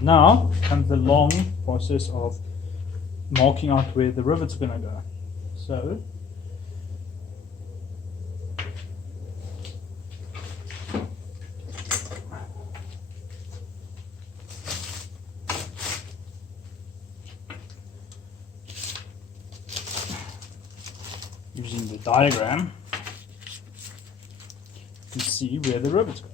Now comes the long process of marking out where the rivet's going to go. So using the diagram, you can see where the rivets go.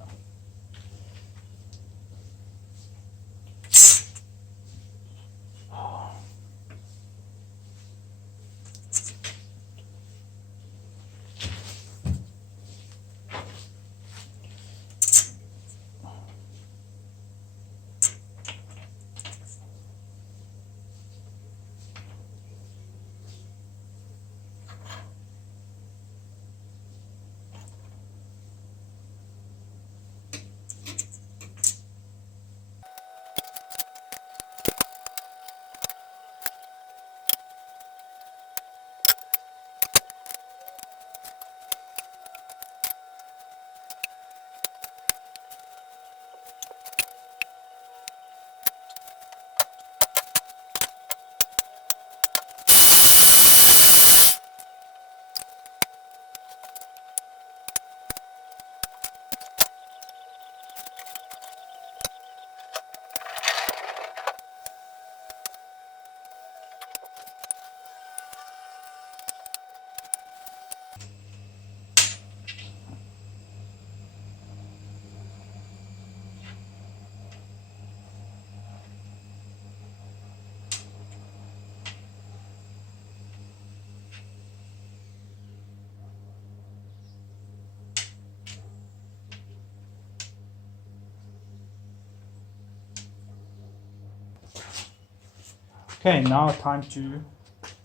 Okay, now time to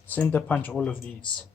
center punch all of these.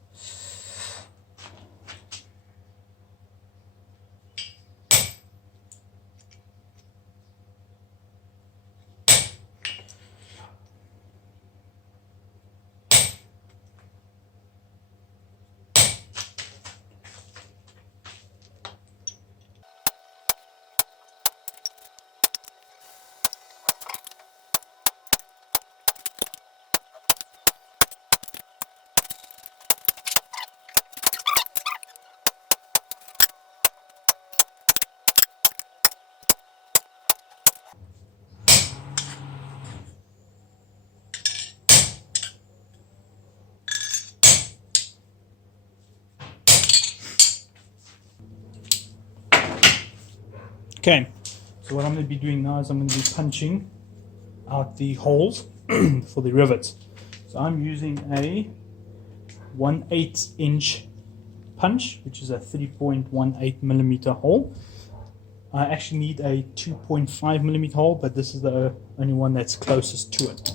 Okay, so what I'm going to be doing now is I'm going to be punching out the holes for the rivets. So I'm using a 1/8 inch punch, which is a 3.18 millimeter hole. I actually need a 2.5 millimeter hole, but this is the only one that's closest to it.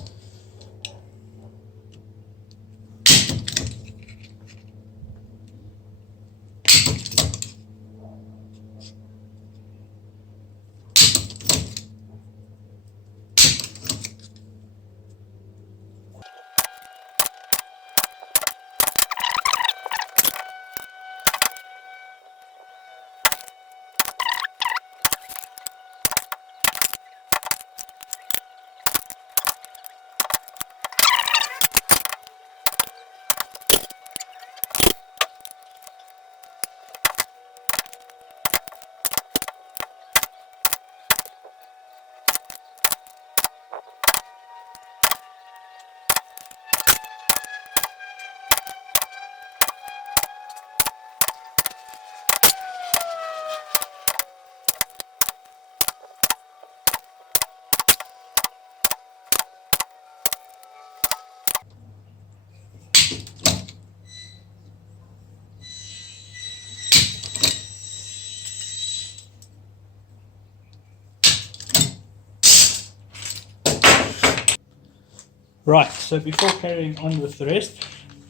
Right, so before carrying on with the rest,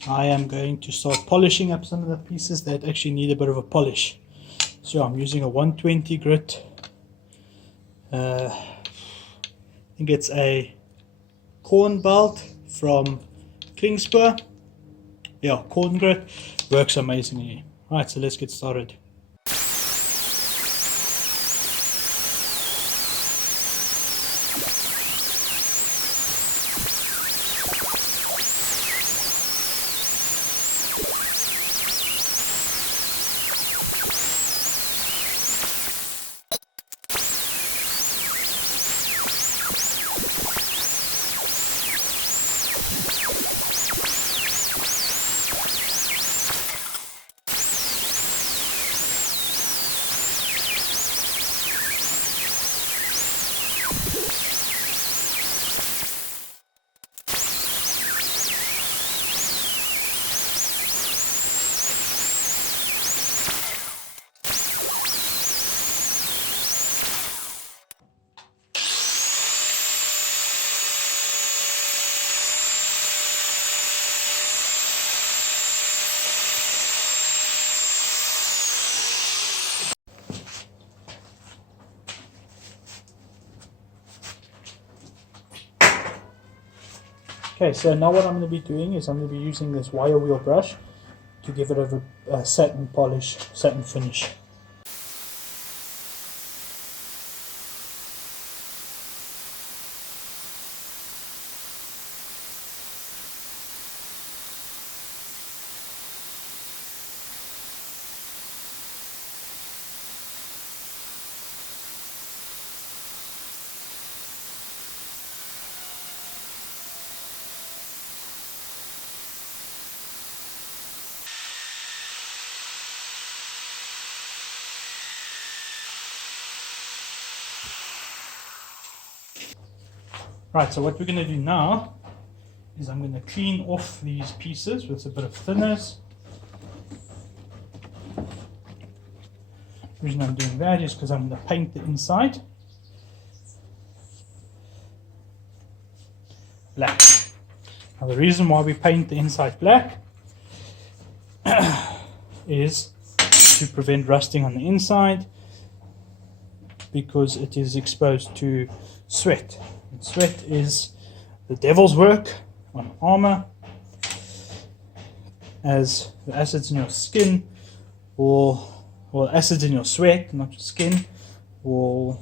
I am going to start polishing up some of the pieces that actually need a bit of a polish. So I'm using a 120 grit. I think it's a corn belt from Kingsburg. Yeah, corn grit. Works amazingly. Right, so let's get started. Okay, so now what I'm going to be doing is I'm going to be using this wire wheel brush to give it a satin polish, satin finish. Right, so what we're going to do now is I'm going to clean off these pieces with a bit of thinners. The reason I'm doing that is because I'm going to paint the inside black. Now the reason why we paint the inside black is to prevent rusting on the inside, because it is exposed to sweat. And sweat is the devil's work on armor, as the acids in your skin or acids in your sweat, not your skin, or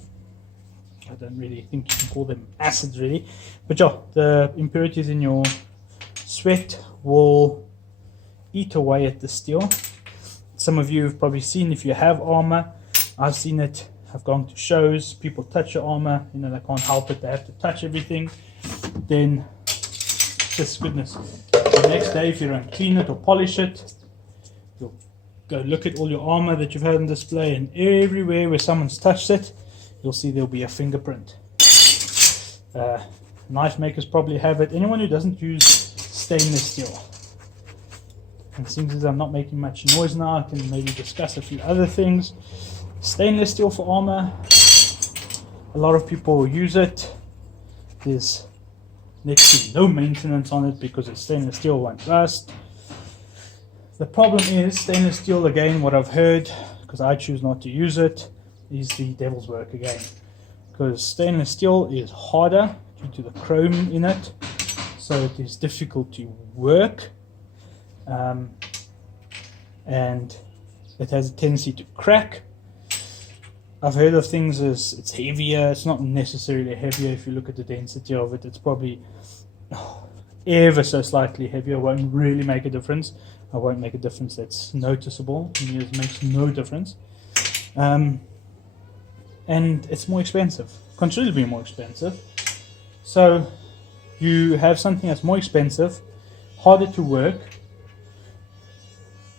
I don't really think you can call them acids really, but yeah, the impurities in your sweat will eat away at the steel. Some of you have probably seen, if you have armor, I've seen it, I've gone to shows, people touch your armor, you know, they can't help it, they have to touch everything. Then, just goodness, the next day if you don't clean it or polish it, you'll go look at all your armor that you've had on display, and everywhere where someone's touched it, you'll see there'll be a fingerprint. Knife makers probably have it. Anyone who doesn't use stainless steel. And since I'm not making much noise now, I can maybe discuss a few other things. Stainless steel for armor, a lot of people use it. There's next to no maintenance on it because it's stainless steel, won't rust. The problem is stainless steel, again, what I've heard, because I choose not to use it, is the devil's work again. Because stainless steel is harder due to the chrome in it, so it is difficult to work, and it has a tendency to crack. I've heard of things as it's heavier. It's not necessarily heavier. If you look at the density of it, it's probably ever so slightly heavier. It won't really make a difference. I won't make a difference that's noticeable. It makes no difference. And it's more expensive, considerably more expensive. So you have something that's more expensive, harder to work,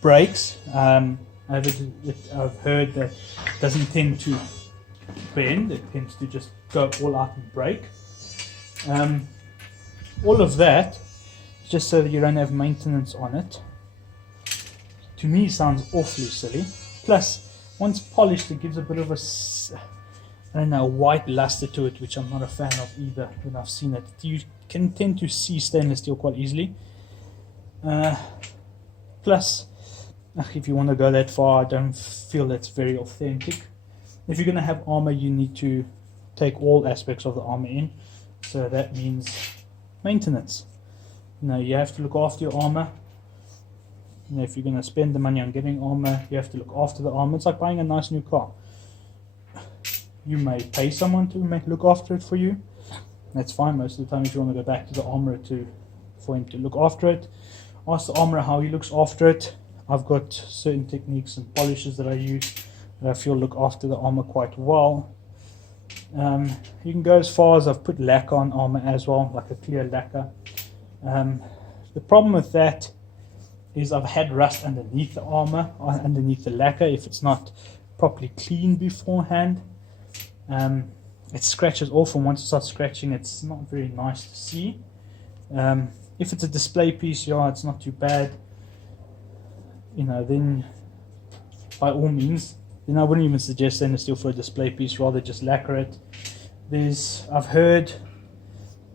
breaks. I've heard that it doesn't tend to bend, it tends to just go all out and break. All of that, just so that you don't have maintenance on it, to me sounds awfully silly. Plus, once polished, it gives a bit of a, I don't know, white luster to it, which I'm not a fan of either when I've seen it. You can tend to see stainless steel quite easily. Plus, if you want to go that far, I don't feel that's very authentic. If you're going to have armor, you need to take all aspects of the armor in. So that means maintenance. You know, you have to look after your armor. You know, if you're going to spend the money on getting armor, you have to look after the armor. It's like buying a nice new car. You may pay someone to look after it for you. That's fine most of the time. If you want to go back to the armorer for him to look after it, ask the armorer how he looks after it. I've got certain techniques and polishes that I use that I feel look after the armor quite well. You can go as far as I've put lacquer on armor as well, like a clear lacquer. The problem with that is I've had rust underneath the armor, underneath the lacquer, if it's not properly cleaned beforehand. It scratches off, and once it starts scratching, it's not very nice to see. If it's a display piece, yeah, it's not too bad. You know, then by all means, then I wouldn't even suggest stainless steel for a display piece, rather just lacquer it. I've heard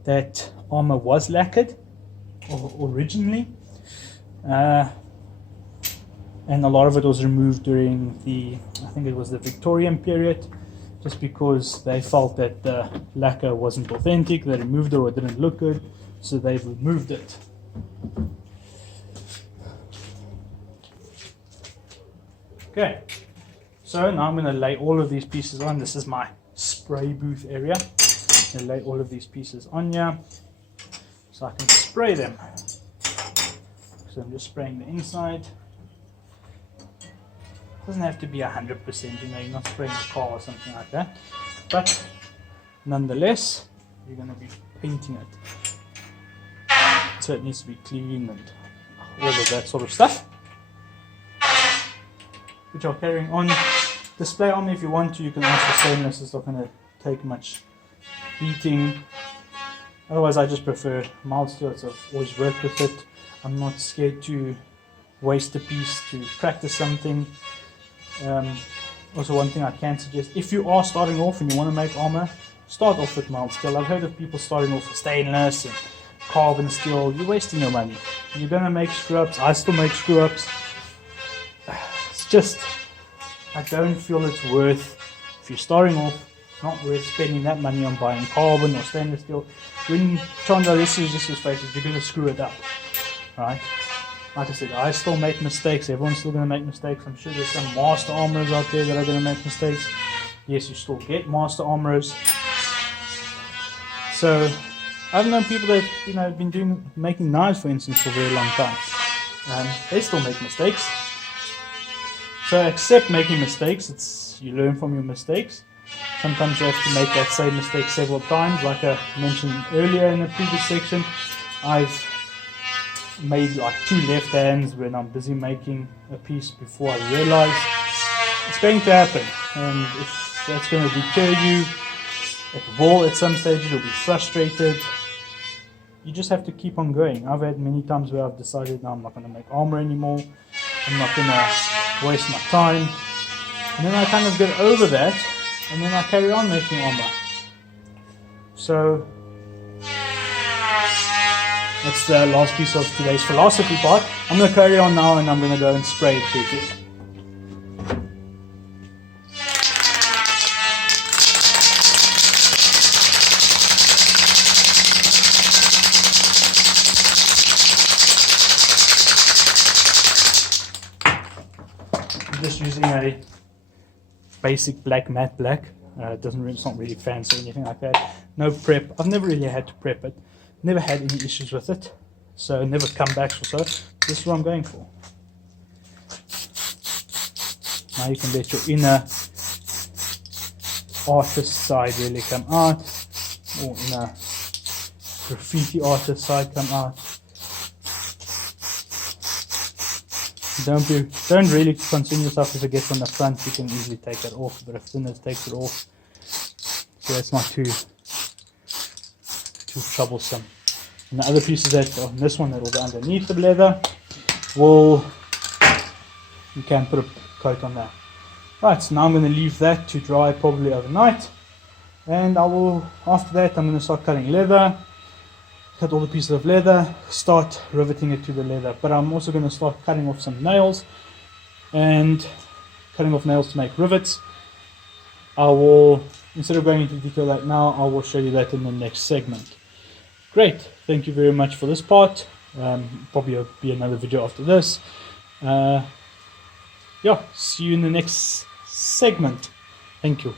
that armor was lacquered originally, and a lot of it was removed during I think it was the Victorian period, just because they felt that the lacquer wasn't authentic. They removed it or it didn't look good, so they've removed it. Okay, so now I'm going to lay all of these pieces on. This is my spray booth area. I'm going to lay all of these pieces on here so I can spray them. So I'm just spraying the inside. Doesn't have to be 100%, you know, you're not spraying a car or something like that. But nonetheless, you're going to be painting it. So it needs to be clean and all of that sort of stuff. Which are carrying on. Display armor if you want to, you can ask for stainless, it's not going to take much beating. Otherwise I just prefer mild steel, so I've always worked with it. I'm not scared to waste a piece to practice something. Also one thing I can suggest, if you are starting off and you want to make armor, start off with mild steel. I've heard of people starting off with stainless and carbon steel. You're wasting your money. You're going to make screw ups. I still make screw ups. Just, I don't feel it's worth, if you're starting off, it's not worth spending that money on buying carbon or stainless steel. When Chandra, this is just his face, you're going to screw it up, right? Like I said, I still make mistakes, everyone's still going to make mistakes. I'm sure there's some master armorers out there that are going to make mistakes. Yes, you still get master armorers. So, I've known people that, you know, have been making knives, for instance, for a very long time. They still make mistakes. So accept making mistakes, you learn from your mistakes. Sometimes you have to make that same mistake several times. Like I mentioned earlier in the previous section, I've made like 2 left hands when I'm busy making a piece before I realize it's going to happen. And if that's going to deter you, it will at some stage, you'll be frustrated. You just have to keep on going. I've had many times where I've decided, no, I'm not going to make armor anymore. I'm not going to waste my time, and then I kind of get over that, and then I carry on making armor. So that's the last piece of today's philosophy part. I'm going to carry on now, and I'm going to go and spray it quickly. Just using a basic black matte black. It's not really fancy or anything like that. No prep. I've never really had to prep it. Never had any issues with it. So never comebacks or so. This is what I'm going for. Now you can let your inner artist side really come out, or inner graffiti artist side come out. Don't really concern yourself if it gets on the front. You can easily take it off. A bit of thinners takes it off, so that's not too troublesome. And the other pieces that on this one that will go underneath the leather, you can put a coat on that. Right, so now I'm going to leave that to dry probably overnight, and after that I'm going to start cutting leather. Cut all the pieces of leather, start riveting it to the leather. But I'm also going to start cutting off some nails, and cutting off nails to make rivets. I will, instead of going into detail right now, I will show you that in the next segment. Great, thank you very much for this part. Probably will be another video after this. Yeah, see you in the next segment. Thank you.